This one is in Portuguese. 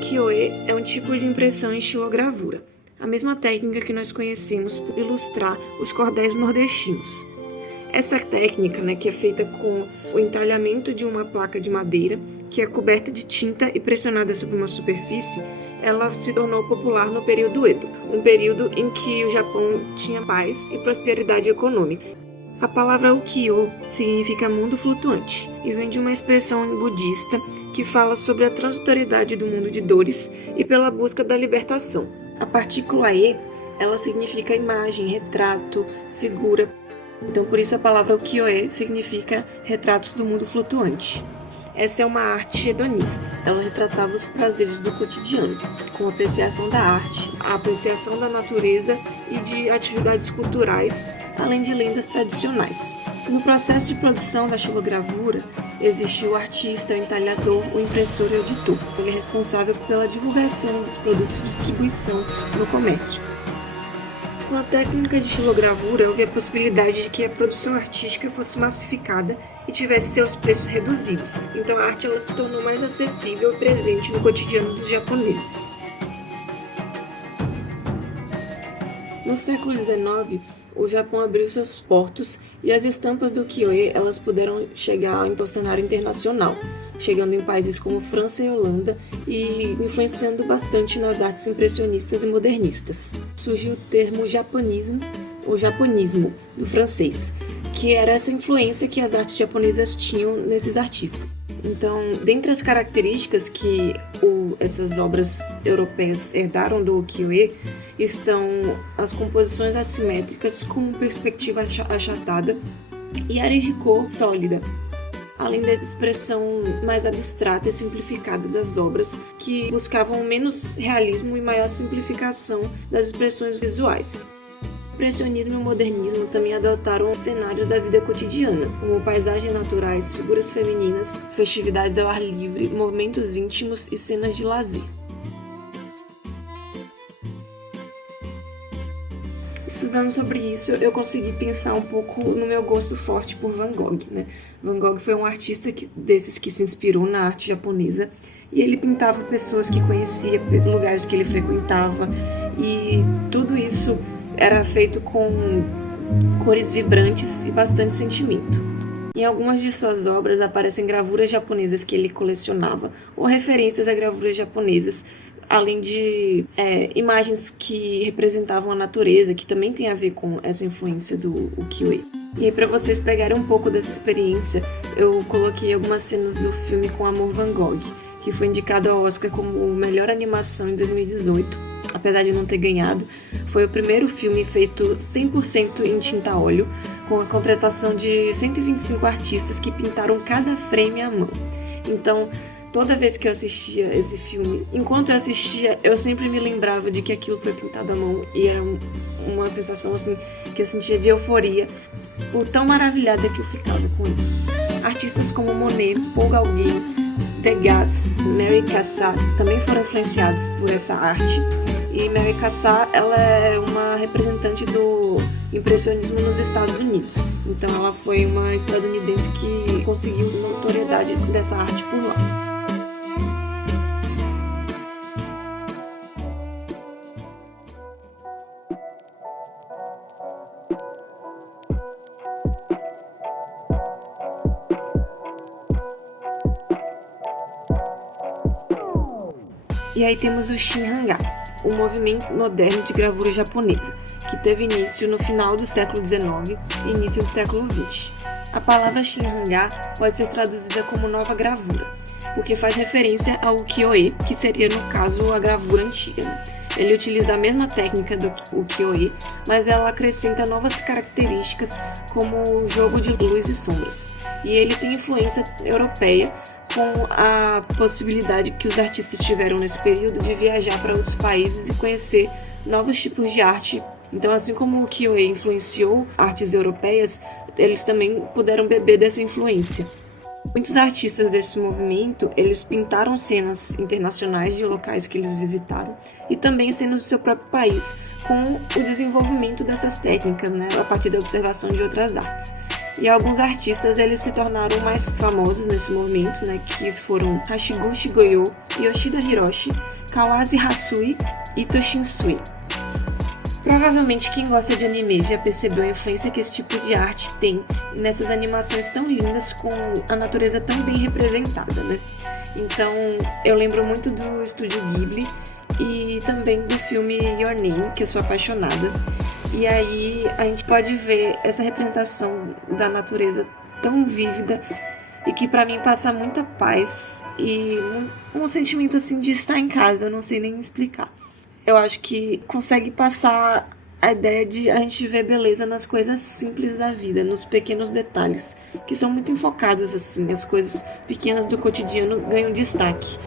ukiyo-e é um tipo de impressão em estilogravura, a mesma técnica que nós conhecemos por ilustrar os cordéis nordestinos. Essa técnica, que é feita com o entalhamento de uma placa de madeira, que é coberta de tinta e pressionada sobre uma superfície, ela se tornou popular no período Edo, um período em que o Japão tinha paz e prosperidade econômica. A palavra ukiyo significa mundo flutuante e vem de uma expressão budista que fala sobre a transitoriedade do mundo de dores e pela busca da libertação. A partícula E, ela significa imagem, retrato, figura. Então, por isso a palavra ukiyo-e significa retratos do mundo flutuante. Essa é uma arte hedonista. Ela retratava os prazeres do cotidiano, com a apreciação da arte, a apreciação da natureza e de atividades culturais, além de lendas tradicionais. No processo de produção da xilogravura, existe o artista, o entalhador, o impressor e o editor. Ele é responsável pela divulgação dos produtos e distribuição no comércio. Com a técnica de xilogravura, houve a possibilidade de que a produção artística fosse massificada e tivesse seus preços reduzidos. Então a arte se tornou mais acessível e presente no cotidiano dos japoneses. No século XIX, o Japão abriu seus portos e as estampas do ukiyo-e elas puderam chegar ao cenário internacional, chegando em países como França e Holanda e influenciando bastante nas artes impressionistas e modernistas. Surgiu o termo japonismo, ou japonismo, do francês, que era essa influência que as artes japonesas tinham nesses artistas. Então, dentre as características que essas obras europeias herdaram do ukiyo-e, estão as composições assimétricas com perspectiva achatada e áreas de cor sólida, além da expressão mais abstrata e simplificada das obras, que buscavam menos realismo e maior simplificação das expressões visuais. O impressionismo e o modernismo também adotaram cenários da vida cotidiana, como paisagens naturais, figuras femininas, festividades ao ar livre, momentos íntimos e cenas de lazer. Estudando sobre isso, eu consegui pensar um pouco no meu gosto forte por Van Gogh, Van Gogh foi um artista desses que se inspirou na arte japonesa e ele pintava pessoas que conhecia, lugares que ele frequentava e tudo isso era feito com cores vibrantes e bastante sentimento. Em algumas de suas obras aparecem gravuras japonesas que ele colecionava ou referências a gravuras japonesas, além de imagens que representavam a natureza, que também tem a ver com essa influência do ukiyo-e. E aí, para vocês pegarem um pouco dessa experiência, eu coloquei algumas cenas do filme Com Amor, Van Gogh, que foi indicado ao Oscar como melhor animação em 2018, apesar de não ter ganhado. Foi o primeiro filme feito 100% em tinta a óleo, com a contratação de 125 artistas que pintaram cada frame à mão. Então, toda vez que eu assistia esse filme, enquanto eu assistia, eu sempre me lembrava de que aquilo foi pintado à mão e era uma sensação assim que eu sentia de euforia por tão maravilhada que eu ficava com ele. Artistas como Monet, Paul Gauguin, Degas, Mary Cassatt também foram influenciados por essa arte. E Mary Cassatt, ela é uma representante do impressionismo nos Estados Unidos. Então ela foi uma estadunidense que conseguiu notoriedade dessa arte por lá. E aí temos o Shin-Hanga, um movimento moderno de gravura japonesa, que teve início no final do século XIX e início do século XX. A palavra Shin-Hanga pode ser traduzida como nova gravura, porque faz referência ao ukiyo-e, que seria, no caso, a gravura antiga. Ele utiliza a mesma técnica do ukiyo-e, mas ela acrescenta novas características, como o jogo de luz e sombras. E ele tem influência europeia, com a possibilidade que os artistas tiveram nesse período de viajar para outros países e conhecer novos tipos de arte. Então, assim como o ukiyo-e influenciou artes europeias, eles também puderam beber dessa influência. Muitos artistas desse movimento, eles pintaram cenas internacionais de locais que eles visitaram e também cenas do seu próprio país, com o desenvolvimento dessas técnicas, a partir da observação de outras artes. E alguns artistas eles se tornaram mais famosos nesse movimento, que foram Hashiguchi Goyo e Yoshida Hiroshi, Kawazi Hasui e Toshinsui. Provavelmente quem gosta de anime já percebeu a influência que esse tipo de arte tem nessas animações tão lindas com a natureza tão bem representada, né? Então eu lembro muito do Estúdio Ghibli e também do filme Your Name, que eu sou apaixonada. E aí a gente pode ver essa representação da natureza tão vívida e que pra mim passa muita paz e um sentimento assim de estar em casa, eu não sei nem explicar. Eu acho que consegue passar a ideia de a gente ver beleza nas coisas simples da vida, nos pequenos detalhes, que são muito enfocados assim, as coisas pequenas do cotidiano ganham destaque.